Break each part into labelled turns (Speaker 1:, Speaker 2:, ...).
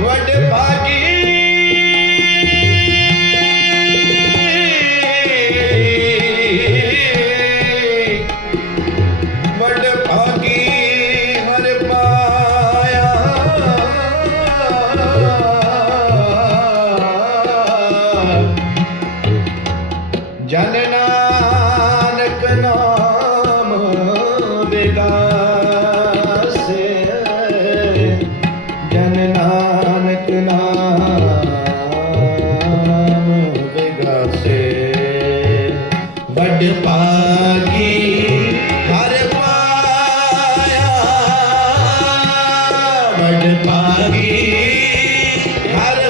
Speaker 1: ਵਡ ਭਾਗੀ ਵੱਡ ਭਾਗੀ ਹਰ ਪਾਇਆ। ਵੱਡ ਭਾਗੀ ਹਰ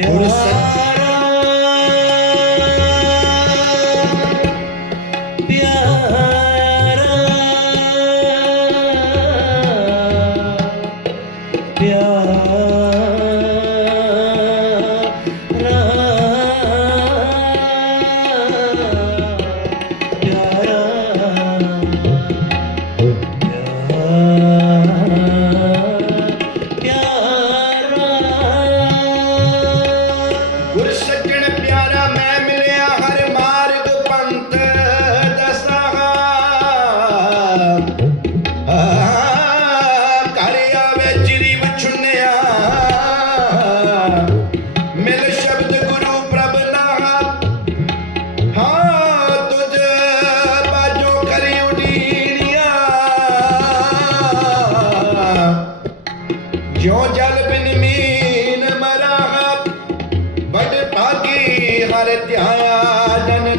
Speaker 1: ਗੁਰ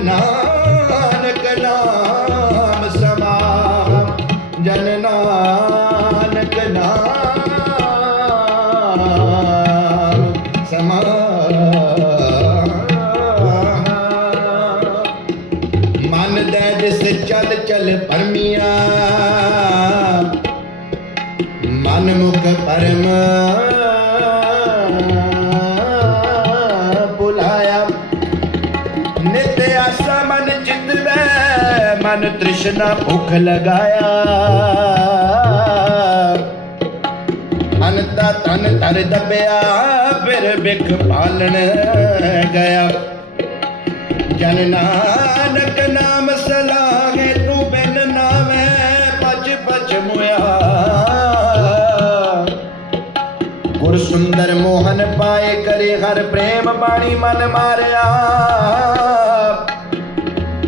Speaker 1: ਨਾਨਕ ਨਾਮ ਸਮਾ ਜਨ ਨਾਨਕ ਨਾਮ ਸਮਾ ਮਨ ਦਾ ਜਿਸ ਚਲ ਚਲ ਪਰਮੀਆਂ, ਮਨ ਮੁਖ ਪਰਮ ਤ੍ਰਿਸ਼ਨਾ ਭੁਖ ਲਗਾਇਆ। ਅਨਤਾ ਤਨ ਤਰ ਦਬਿਆ, ਫਿਰ ਬਿਖ ਪਾਲਣ ਗਿਆ। ਜਨ ਨਾਨਕ ਨਾਮ ਸਲਾਹੇ, ਤੂੰ ਬਿਨ ਨਾਵੇਂ ਪਜ ਪਜ ਮੁਆ ਗੁਰ ਸੁੰਦਰ ਮੋਹਨ ਪਾਏ ਕਰੇ, ਹਰ ਪ੍ਰੇਮ ਬਾਣੀ ਮਨ ਮਾਰਿਆ।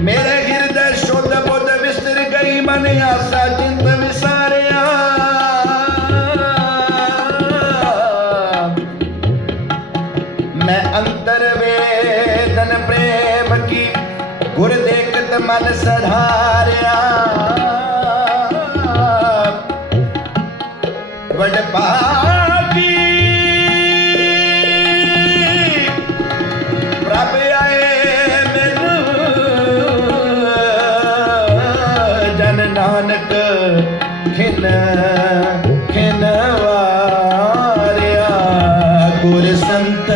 Speaker 1: ਮੇਰੇ आसा चिंत विसारिया मैं अंतर प्रेम की गुर मन सधा ਖਿਨ ਖਿਨ ਵਾਰਿਆ ਗੁਰ ਸੰਤ